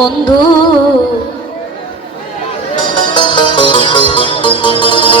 বন্ধু।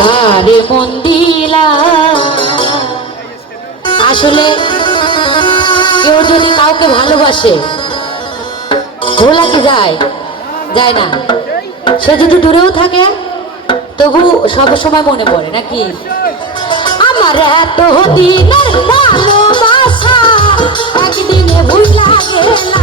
তারে মন দিলা? আসলে কেউ যদি কাউকে ভালোবাসে, ভোলা কি যায়? যায় না। সে যদি দূরেও থাকে, তবু সব সময় মনে পড়ে, নাকি? আমার এত দিনের ভালোবাসা একদিনে ভুল লাগে না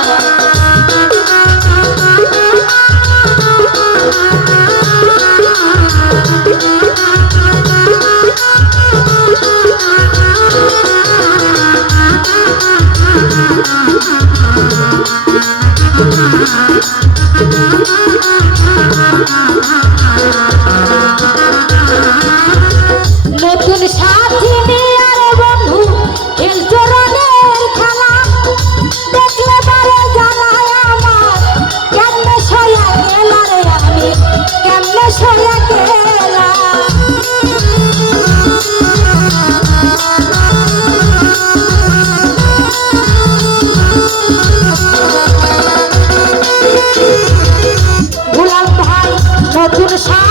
I'm just só.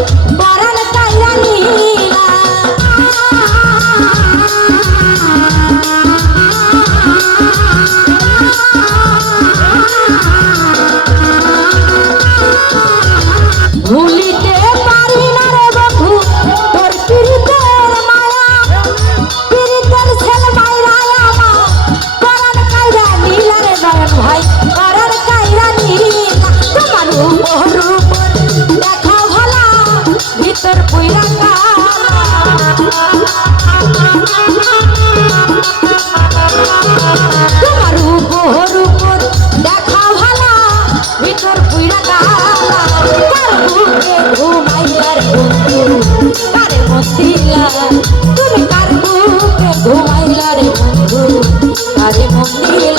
Bye. আজ মন্দিরে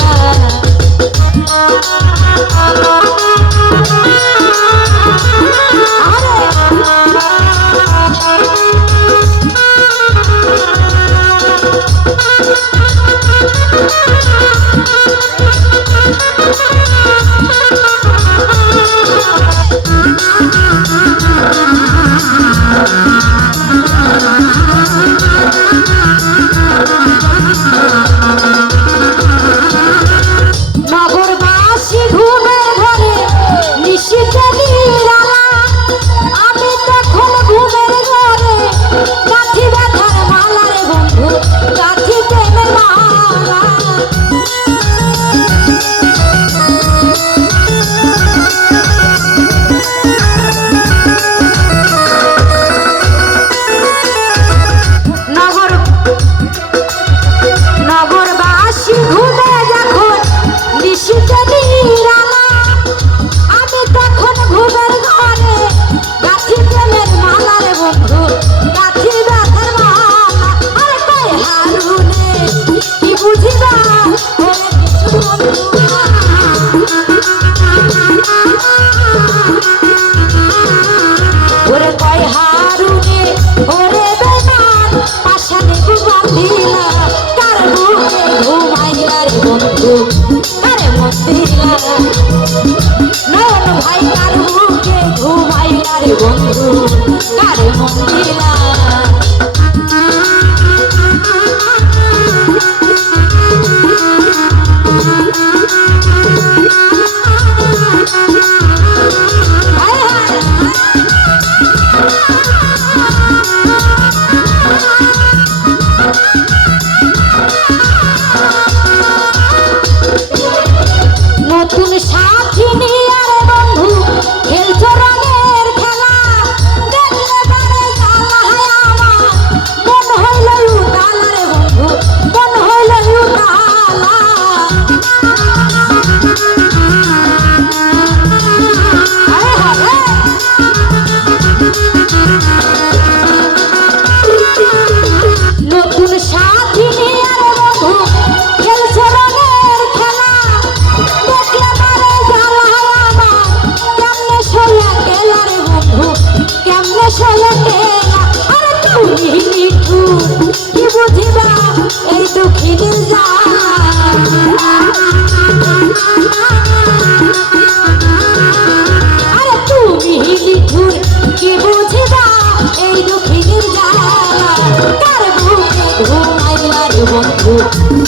বন্ধু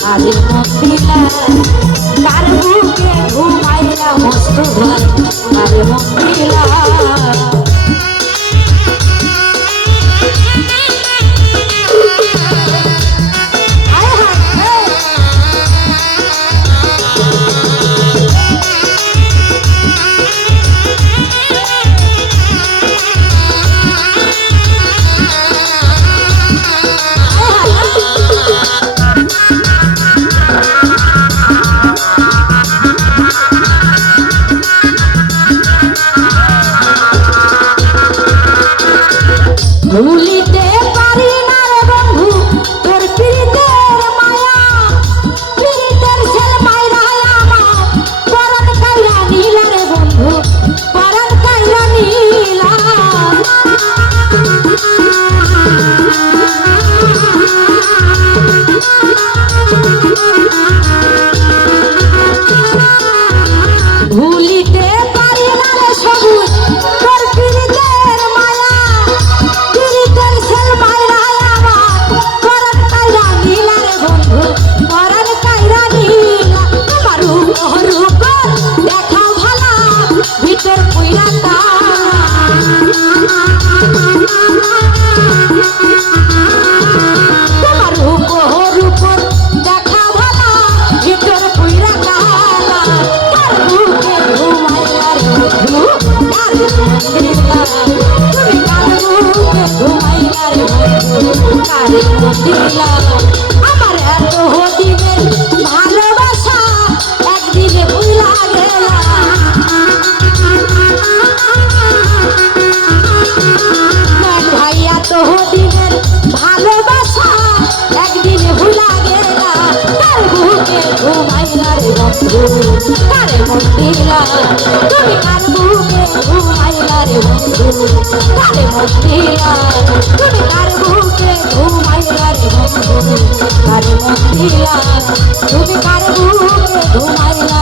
আজ মন্দিরা তার বুকে ঘুমাইলা মস্ত ভাই আরে মন্দির দিলাম আমার এত হদিনের ভালোবাসা একদিনে ভুলা গেলাম ভাই এত হদিনের ভালোবাসা একদিনে ভুলা গেলাম তার বুকে ঘুমাইলা রে বন্ধু? তারে মন দিলাম তুমি কার বুকে ঘুমাইলা রে বন্ধু? তারে মন দিলাম তুমি কার বন্ধু কার মন দিলা তুমি কার বুকে ঘুমাইলা